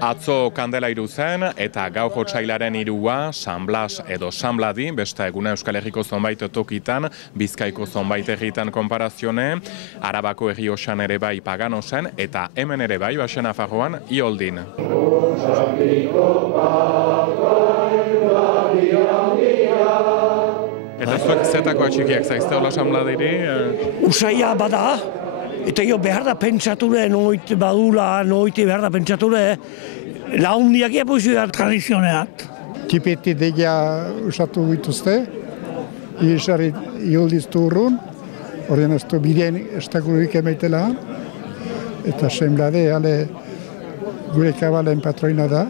Atzo kandelairu zen eta gaur otsailaren 3 San Blas edo San Bladi, beste eguna Euskal Herriko zonbait tokitan, Bizkaiko zonbait herritan konparazione, Arabako Errioxan ere bai Pagano zen eta hemen ere bai Baxenafarroan Ioldin. Eta zuek zetako atxikiak zaizte hola San Bladiri? Usaia bada. Eta jo behar da pentsature, noite badula, noite behar da pentsature, laundiak eapuzioa tradizioneat. Tipeti deia usatu dituzte, iesari ioldiz turrun, horren ez du bidean estakurik emaitela, eta semblade, ale gure kabalen patroina da,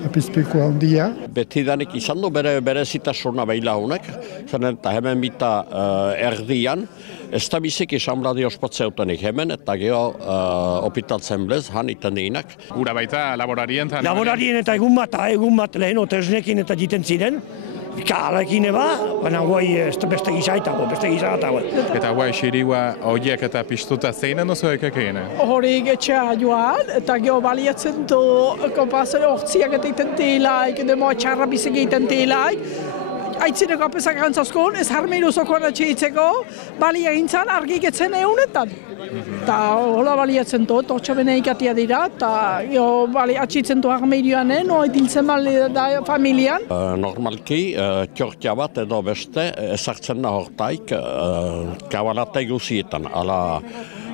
apizpiko handia. Betidanik izan du berezitasuna behila honek, zenen eta hemen bita erdian, ez da biziki San Bladi ospatzeutenik hemen, eta geho opitatzen blez, han iten diinak. Gura baita laborarien? Laborarien eta egun bat lehen otesnekin eta jiten ziren, kalekin eba, baina guai beste gizaitago, beste gizatago. Eta guai xiriua horiek eta piztuta zeinen oso ekekeen? Horik etxea joan, eta geho baliatzen du kompazio hortziak eta iten dilaik, demo txarra bizik iten dilaik, aitzineko apesak gantzazkon, ez harmeiruzokon atxitzeko, balia gintzan argik etzen eunetan. Eta hola baliatzen dut, hortxe bene ikatia dira, eta atxitzen du harmeirioan, no ediltzen bali da familian. Normalki, txortia bat edo beste, ezartzen da hortaik, kabalata guzietan, ala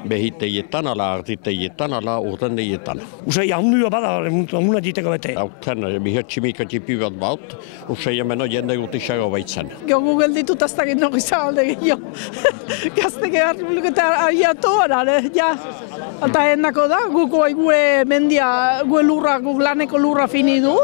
behiteietan, ala arditeietan, ala urdendeietan. Usai handia bada, muna diteko bete. Hauten, bihertximika tipi bat baut, usai emeno jende gutisago baitzen. Google ditut aztagin nogi zabalde gehiago. Gazteke hartuluketa ariatu, ja. Eta hendako da, gue mendia, gue lurra, gue laneko lurra fini du.